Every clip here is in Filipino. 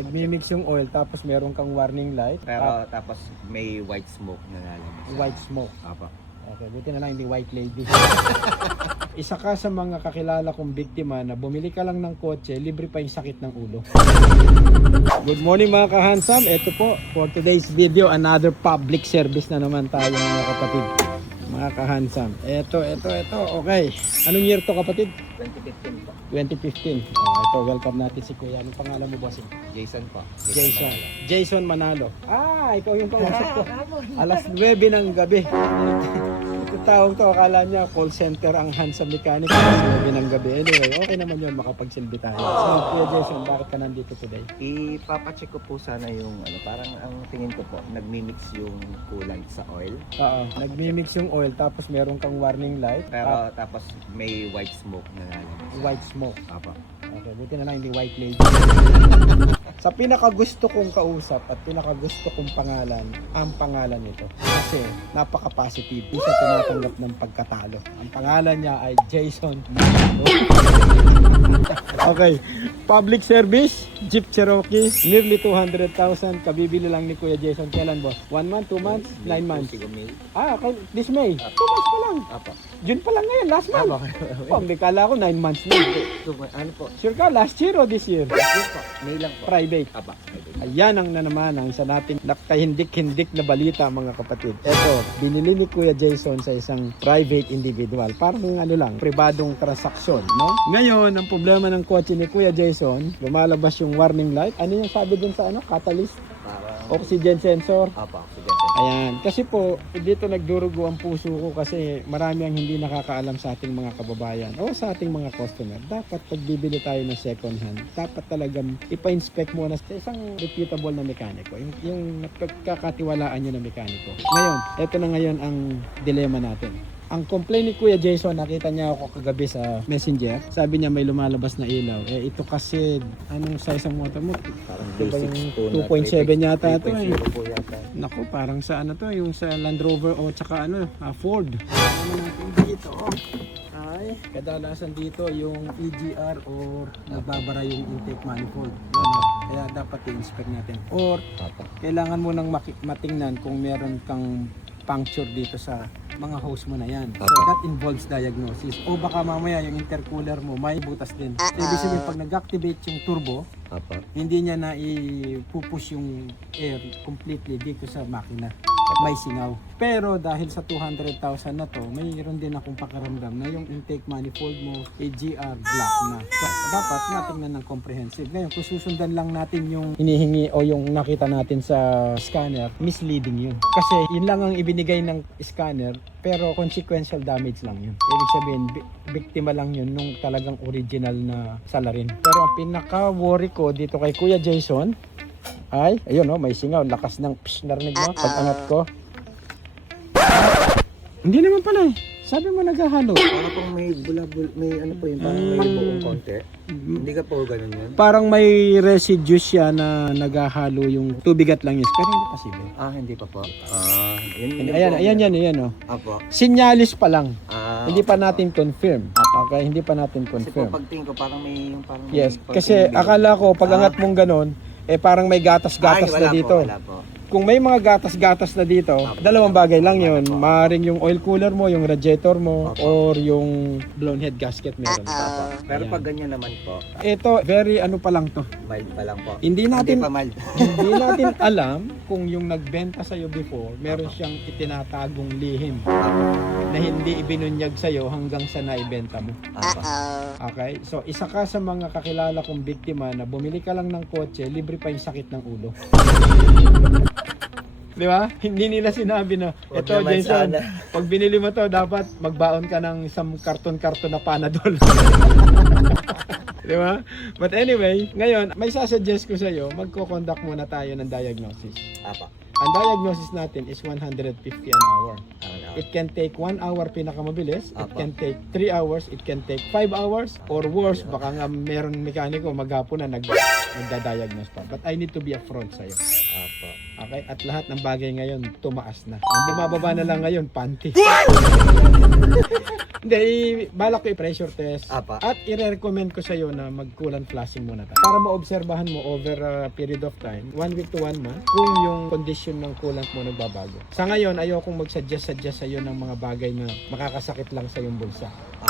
nagmi-mix yung oil tapos meron kang warning light. Pero tapos may white smoke na lalabas. White smoke. Apa. Okay, buti na lang hindi white lady. Isa ka sa mga kakilala kong biktima na bumili ka lang ng kotse, libre pa yung sakit ng ulo. Good morning mga ka-handsome. Ito po, for today's video, another public service na naman tayo mga kapatid. Mga ka-handsome. Ito. Okay. Anong year to kapatid? 2015 po. 2015. Ito, welcome natin si Kuya. Anong pangalan mo bossing? Jason po. Jason Manalo. Ikaw yung kausap ko. Alas 9 ng gabi. Ito tawag to, akala niya call center ang handsome mechanic. Alas 9 ng gabi. Anyway, okay naman yun, makapagsilbi tayo. So, Kuya Jason, bakit ka nandito today? Ipapacheck ko po sana yung parang ang tingin ko po, nagmi-mix yung coolant sa oil. Oo, nagmi-mix yung oil tapos meron kang warning light. Pero tapos may white smoke na lalabas. White smoke. Apa. Okay, buti na lang hindi white lady. Sa pinakagusto kong kausap at pinakagusto kong pangalan, ang pangalan nito. Kasi napaka-positive. Hindi siya tumatanggap ng pagkatalo. Ang pangalan niya ay Jason Manalo. Okay, public service, Jeep Cherokee, nearly 200,000. Kabibili lang ni Kuya Jason. Kailan boss? 1 month, 2 months, 9 months? May. Okay, this May. 2 months pa lang. Apa. June pa lang ngayon, last month. Oh, may kala ko 9 months na. Ano po? Sure ka, last year o this year? Yun po. May lang po. Private. Apa. Ayan ang na naman ang isa nating nakahindik-hindik na balita mga kapatid. Ito, binili ni Kuya Jason sa isang private individual. Parang ano lang, pribadong transaksyon, no? Ngayon, ang problema ng kotse ni Kuya Jason, lumalabas yung warning light. Ano yung sabi dun sa catalyst? Parang Oxygen sensor. apa. Sige. Ayan. Kasi po, dito nagdurugo ang puso ko kasi marami ang hindi nakakaalam sa ating mga kababayan o sa ating mga customer. Dapat pag bibili tayo ng second hand, dapat talagang ipa-inspect muna sa isang reputable na mekaniko. Yung pagkakatiwalaan nyo na mekaniko. Ngayon, ito na ngayon ang dilema natin. Ang complaint ni Kuya Jason, nakita niya ako kagabi sa messenger. Sabi niya may lumalabas na ilaw. Ito kasi, anong size ang motor mo? Parang Diba yung 2.7 yata ito eh. Naku, parang sa ano to, yung sa Land Rover o tsaka Ford. Ano natin dito? Ay, kadalasan dito yung EGR or nababara yung intake manifold. Kaya dapat i-inspect natin. Or kailangan mo nang matingnan kung meron kang puncture dito sa mga hose mo na yan. So that involves diagnosis. O baka mamaya yung intercooler mo may butas din. So ibig sabihin pag nag-activate yung turbo, hindi niya na i-pupush yung air completely dito sa makina. May singaw. Pero dahil sa 200,000 na to, mayroon din akong pakiramdam na yung intake manifold mo, AGR, black na. So, dapat natingnan ng comprehensive. Ngayon, kung susundan lang natin yung hinihingi o yung nakita natin sa scanner, misleading yun. Kasi yun lang ang ibinigay ng scanner, pero consequential damage lang yun. Ibig sabihin, biktima lang yun nung talagang original na salarin. Pero ang pinaka-worry ko dito kay Kuya Jason, ay, ayun may singaw, lakas ng psh, narinig mo, pag-angat ko. Hindi naman pala eh. Sabi mo naghahalo. Parang pong may bulabul, may ano po yun, parang may buong konti. Hindi ka po ganun yun? Parang may residue siya na naghahalo yung tubigat lang yun. Pero hindi posible. Hindi pa po. Yun Ayan oh. Apo. Sinyalis pa lang. Hindi pa okay. natin confirm. Okay, hindi pa natin Kasi po confirm. pagtingin ko parang may Yes, kasi akala ko pag angat mong ganon, parang may gatas-gatas na dito. Wala po. Kung may mga gatas-gatas na dito, dalawang bagay lang yun. Maaaring yung oil cooler mo, yung radiator mo, or yung blown head gasket meron. Pero Ayan. pag ganyan naman po, Ito, very ano pa lang to. mild pa lang po. Hindi natin Hindi pa mild. hindi natin alam kung yung nagbenta sa'yo before, meron siyang itinatagong lihim na hindi ibinunyag sa'yo hanggang sa naibenta mo. Okay? So, isa ka sa mga kakilala kong biktima na bumili ka lang ng kotse, libre pa yung sakit ng ulo. Di ba? Hindi nila sinabi na, Huwag ito naman Jason, sana. pag binili mo to, dapat magbaon ka ng isang karton-karton na Panadol. Di ba? But anyway, ngayon, may sasuggest ko sa iyo, magko-conduct muna tayo ng diagnosis. Apa. Ang diagnosis natin is 150 an hour. It can take 1 hour pinakamabilis, it can take 3 hours, it can take 5 hours, or worse, baka nga meron mekaniko maghapon na nagda-diagnose pa. But I need to be upfront sa'yo. Apa. Okay? At lahat ng bagay ngayon, tumaas na. Ang bumababa na lang ngayon, panty. Hindi, balak ko i-pressure test. Apa. At i-recommend ko sa iyo na mag-coolant flushing muna tayo. Para maobserbahan mo over a period of time, 1 week to 1 month, kung yung condition ng coolant mo nagbabago. Sa ngayon, ayokong mag-suggest sa iyo ng mga bagay na makakasakit lang sa iyong bulsa. Apa.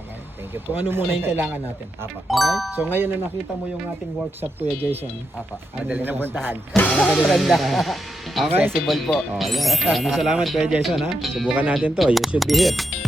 Okay? Thank you po. Kung ano muna yung kailangan natin. Apa. Okay? So ngayon na nakita mo yung ating workshop, Kuya Jason. Apa. Ano Madali na masasabi? puntahan. Madali lang Maganda. yun. Okay? Accessible po. Oh, yan. Maraming salamat Kuya Jason ha. Subukan natin to. You should be here.